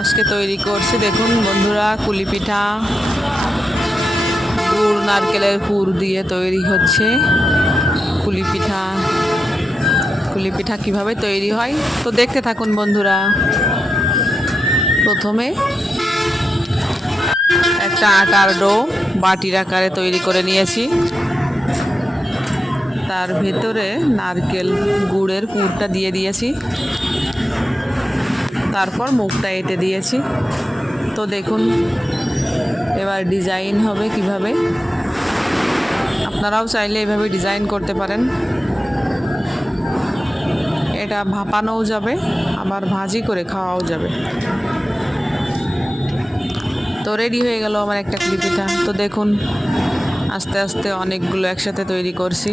আজকে তৈরি করছি দেখুন বন্ধুরা কুলি পিঠা। গুড় নারকেলের পুর দিয়ে তৈরি হচ্ছে কুলি পিঠা। কুলি পিঠা কীভাবে তৈরি হয় তো দেখতে থাকুন বন্ধুরা। প্রথমে একটা আটার ডো বাটির আকারে তৈরি করে নিয়েছি। তার ভেতরে নারকেল গুড়ের পুরটা দিয়ে দিয়েছি, তারপর মুখটা এঁটে দিয়েছি। তো দেখুন এবার ডিজাইন হবে কিভাবে। আপনারাও চাইলে এভাবে ডিজাইন করতে পারেন। এটা ভাপানোও যাবে, আবার ভাজি করে খাওয়াও যাবে। তো রেডি হয়ে গেল আমার একটা কুলি পিঠা। তো দেখুন আস্তে আস্তে অনেকগুলো একসাথে তৈরি করছি।